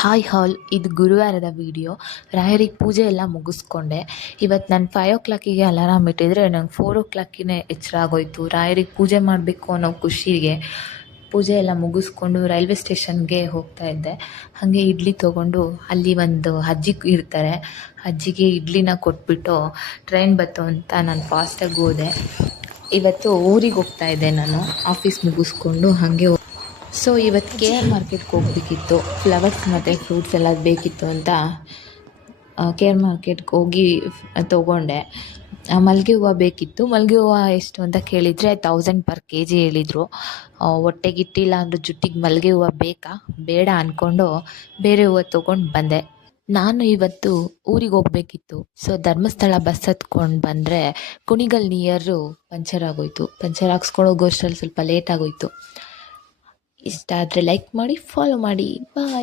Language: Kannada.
ಹಾಯ್ ಹಾಲ್, ಇದು ಗುರುವಾರದ ವಿಡಿಯೋ. ರಾಯರಿಗೆ ಪೂಜೆ ಎಲ್ಲ ಮುಗಿಸ್ಕೊಂಡೆ. ಇವತ್ತು ನಾನು 5 o'clock ಅಲಾರಾಮ್ ಇಟ್ಟಿದ್ರೆ ನಂಗೆ 4 o'clock ಎಚ್ಚರ ಆಗೋಯ್ತು. ರಾಯರಿಗೆ ಪೂಜೆ ಮಾಡಬೇಕು ಅನ್ನೋ ಖುಷಿಗೆ ಪೂಜೆ ಎಲ್ಲ ಮುಗಿಸ್ಕೊಂಡು ರೈಲ್ವೆ ಸ್ಟೇಷನ್ಗೆ ಹೋಗ್ತಾ ಇದ್ದೆ. ಹಾಗೆ ಇಡ್ಲಿ ತೊಗೊಂಡು ಅಲ್ಲಿ ಒಂದು ಅಜ್ಜಿ ಇರ್ತಾರೆ, ಅಜ್ಜಿಗೆ ಇಡ್ಲಿನ ಕೊಟ್ಬಿಟ್ಟು ಟ್ರೈನ್ ಬತ್ತು ಅಂತ ನಾನು ಫಾಸ್ಟಾಗಿ ಹೋದೆ. ಇವತ್ತು ಊರಿಗೆ ಹೋಗ್ತಾ ಇದ್ದೆ, ನಾನು ಆಫೀಸ್ ಮುಗಿಸ್ಕೊಂಡು ಹಾಗೆ. ಸೊ ಇವತ್ತು KR ಮಾರ್ಕೆಟ್ಗೆ ಹೋಗ್ಬೇಕಿತ್ತು, ಫ್ಲವರ್ಸ್ ಮತ್ತು ಫ್ರೂಟ್ಸ್ ಎಲ್ಲ ಬೇಕಿತ್ತು ಅಂತ KR ಮಾರ್ಕೆಟ್ಗೆ ಹೋಗಿ ತೊಗೊಂಡೆ. ಮಲ್ಲಿಗೆ ಹೂವು ಬೇಕಿತ್ತು. ಮಲ್ಲಿಗೆ ಹೂವು ಎಷ್ಟು ಅಂತ ಕೇಳಿದರೆ 1000 per kg ಹೇಳಿದರು. ಹೊಟ್ಟೆಗೆ ಇಟ್ಟಿಲ್ಲ ಅಂದರೂ ಜುಟ್ಟಿಗೆ ಮಲ್ಲಿಗೆ ಹೂವು ಬೇಕಾ ಬೇಡ ಅಂದ್ಕೊಂಡು ಬೇರೆ ಹೂವು ತೊಗೊಂಡು ಬಂದೆ. ನಾನು ಇವತ್ತು ಊರಿಗೆ ಹೋಗ್ಬೇಕಿತ್ತು. ಸೊ ಧರ್ಮಸ್ಥಳ ಬಸ್ ಹತ್ಕೊಂಡು ಬಂದರೆ ಕುಣಿಗಲ್ ನಿಯರು ಪಂಚರ್ ಆಗೋಯ್ತು. ಪಂಚರ್ ಹಾಕ್ಸ್ಕೊಂಡು ಹೋಗೋಷ್ಟರಲ್ಲಿ ಸ್ವಲ್ಪ ಲೇಟ್ ಆಗೋಯ್ತು. ಇಷ್ಟ ಆದರೆ ಲೈಕ್ ಮಾಡಿ, ಫಾಲೋ ಮಾಡಿ. ಬಾಯ್.